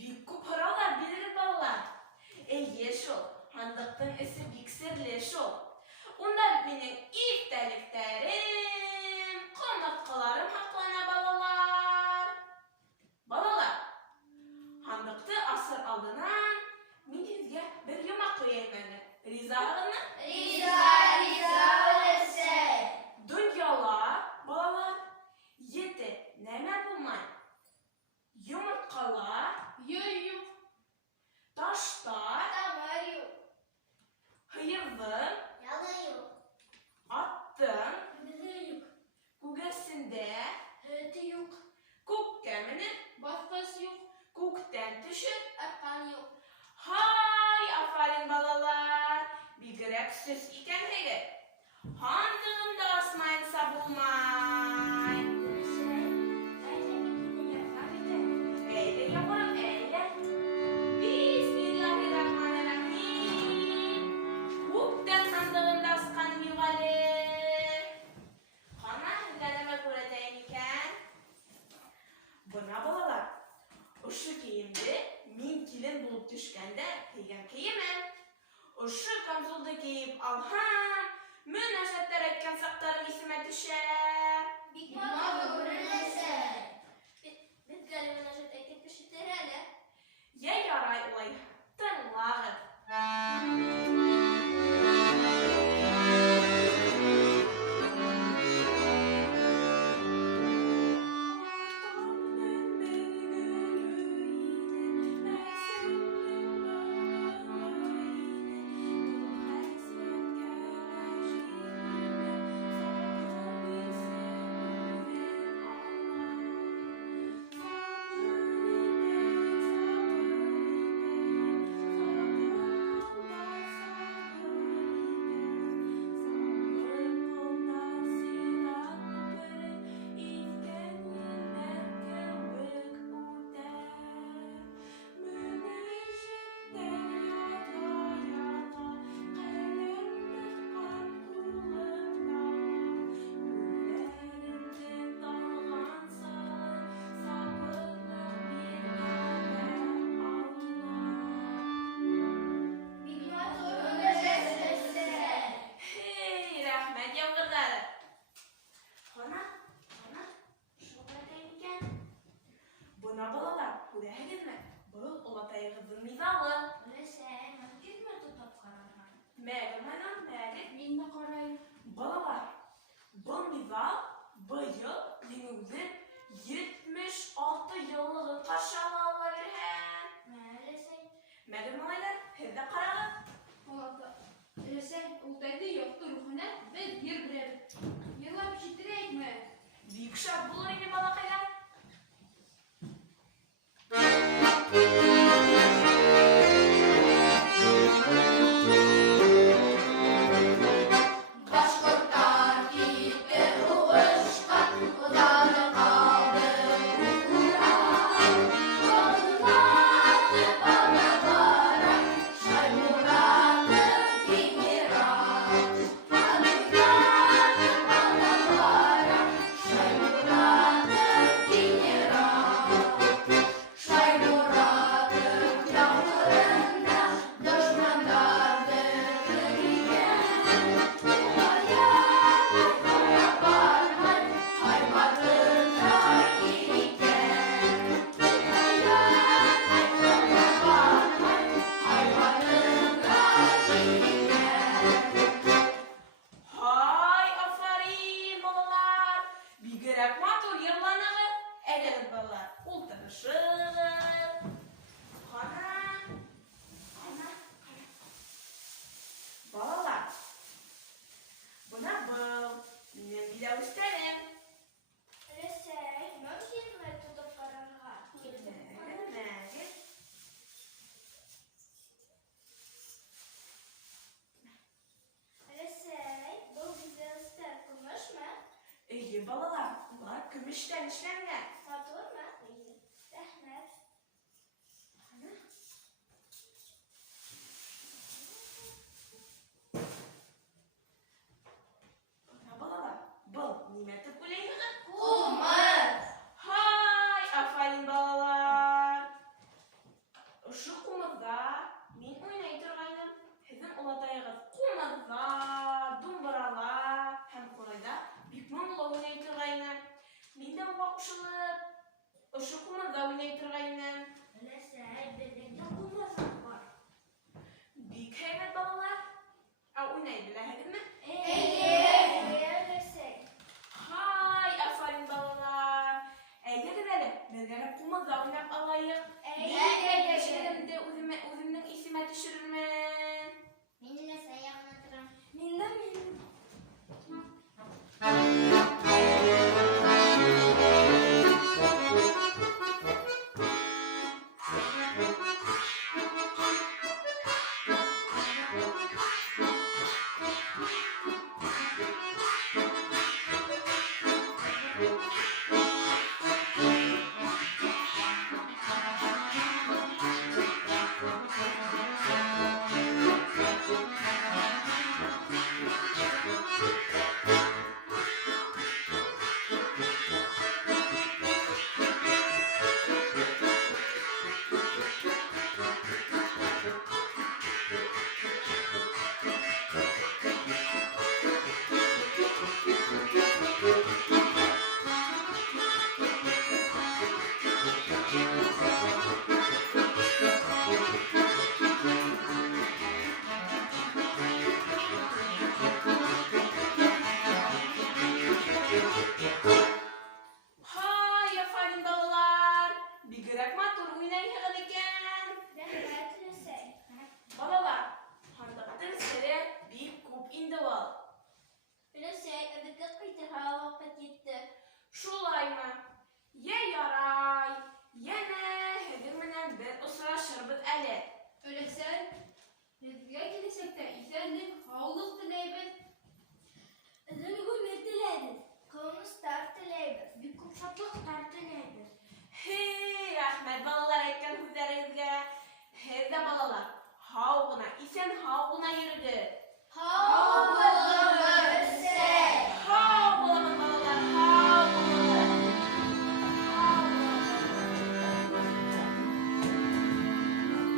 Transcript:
Büyük kuparalar bilir balalar. Yeşil, handıktın esi biksirli şol. Onlar benim ifteliklerim, konakkalarım hakkına balalar. Balalar, handıktı asır aldınan, min sizge bir yumak koyayım beni. Rizağını? Riza öylese. Dünyalar, balalar, yedi, neme bulmay. Yumurtkalar, Yuyuk. taşlar, Damar yok. hıyırdım, Yalan yok. attım, Bizi yok. kugesinde, Ötü yok. kuk geminin, Başkası yok. kukten düşüp, Akan yok. hay aferin balalar, bir grek söz iken hele. Handığımda asmayınsa bulmay. Eyle yaparım eyle. Bismillahirrahmanirrahim. Kukten handığımda askan yuvalı. Kana hilleneme kureteyim iken. Buna balalar. Uşu kiyimdi, min kilin bulup düşkende kiygen kiyime. Uşu kamzulda kiyip alhan, müneşetler etken saktarım isime düşer. Bikmadı öylese. Biz galiba neşet ekip pişitler hele. Ya yaray olay, tınlağıt. Bikmadı öylese. Hey, rahmet yavruları. Hana, şunu kureteyim iken. Buna balalar, kuleye girme. Bu olatayı kızın mizalı. Öylese. Nasıl gitme tutup kararlar. Meğer hanım, meğer. Minne karayım. Balalar, bu mizal bu yıl günümüzün 76 yıllığın karşılığı olabilir he. Öylese. Meğer malaylar, herde karalı. Öylese. Ultaydı yoktu ruhuna. Biz yer birer. Yıla pişitirek mi? Büyük şart bulur gibi balakaylar. Başkurtlar gitti uğuşka, udalı kaldı kukuran. Yollardı bana bara, şaymuradı dinirat. Yollardı bana bara, şaymuradı dinirat. Şaymuradı yağmurunda, düşmanlardı kırıgen. Hay aferin balalar. Bir gerek matur yırlanağız. Eleriz balalar. Ultanışız. Ana. Balalar. Buna bu. Benim bile isterim. Meğer. İyi balalar. Bunlar gümüşten işlengen. Ana. Buna balalar. Bu nimeti kuleyim. Kumar. Hay aferin balalar. копшылып, ошо кумада уйнай торгайным. Өләсәй, безнең дә булмаsak бар. Бик һәйбәт балалар. Уйнай беләһегезме? Өләсәй. Һай, афарин балалар. Әйдәгез әле, бергә кумада уйнап алайык. Яшьлегемде үземнең исемә төшерермен. Мин Өләсәй ягына торам. Һай, афарин балалар. Бигрәк матур уйнайһығыҙ икән. Рәхмәт, Өләсәй. Балалар, һандыҡтың сере бик күп инде ул. Өләсәй, эҙеккә ҡайтырға ваҡыт етте. Шулаймы? Йә ярай, йәнә һеҙҙең менән бер осрашырбыҙ әле. Өләсәй, беҙгә киләсәктә иҫәнлек, һаулыҡ теләйбеҙ. Оҙон ғүмер теләйбеҙ. Ҡыуаныстар теләйбеҙ. Бик күп шатлыҡтар теләйбеҙ. Рәхмәт балалар әйткән һүҙҙәрегеҙгә. Һеҙ ҙә балалар, һау ғына, иҫән һау ғына йөрөгөҙ.